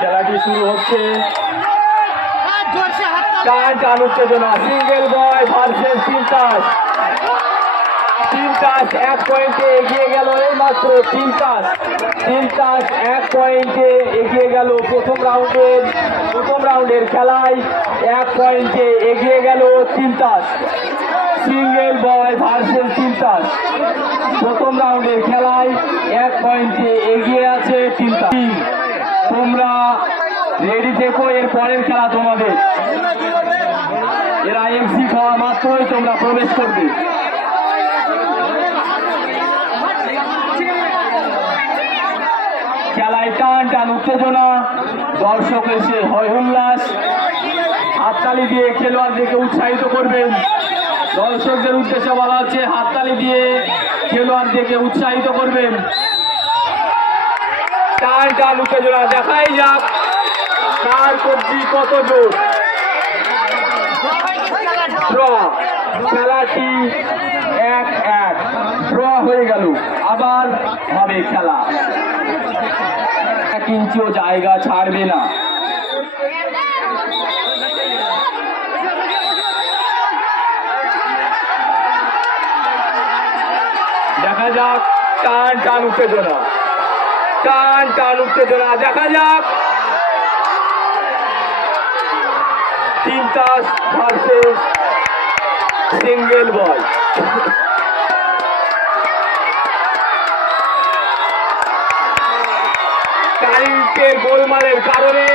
খেলাটি শুরু হচ্ছে। টান উত্তেজনা, সিঙ্গেল বয় ভার্সেস তিনটাস। তিনটাস 1 পয়েন্টে এগিয়ে গেল এইমাত্র। তিনটাস 1 পয়েন্টে এগিয়ে গেল প্রথম রাউন্ডের খেলায়। 1 পয়েন্টে এগিয়ে গেল তিনটাস। সিঙ্গেল বয় ভার্সেস তিনটাস প্রথম রাউন্ডের খেলায় 1 পয়েন্টে এগিয়ে আছে তিনটাস। তোমরা রেডি থেকো, এর পরের খেলা তোমাদের। এরা এমসি খাওয়া মাত্রই তোমরা প্রবেশ করবে। খেলায় টান উত্তেজনা, দর্শক এসে হয় উল্লাস। হাততালি দিয়ে খেলোয়াড়দেরকে উৎসাহিত করবেন। দর্শকদের উদ্দেশ্যে বলা হচ্ছে হাততালি দিয়ে খেলোয়াড়দেরকে উৎসাহিত করবেন। টান উত্তেজনা, দেখাই যাক কার কবজি কত জোর। ড্র, খেলাটি 1-1 ড্র হয়ে গেল। আবার হবে খেলা। 1 ইঞ্চিও জায়গা ছাড়বে না। দেখা যাক টান উত্তেজনা, দেখা যাক তিনটাস ভার্সেস সিঙ্গেল বয়। কারেন্টের গোলমালের কারণে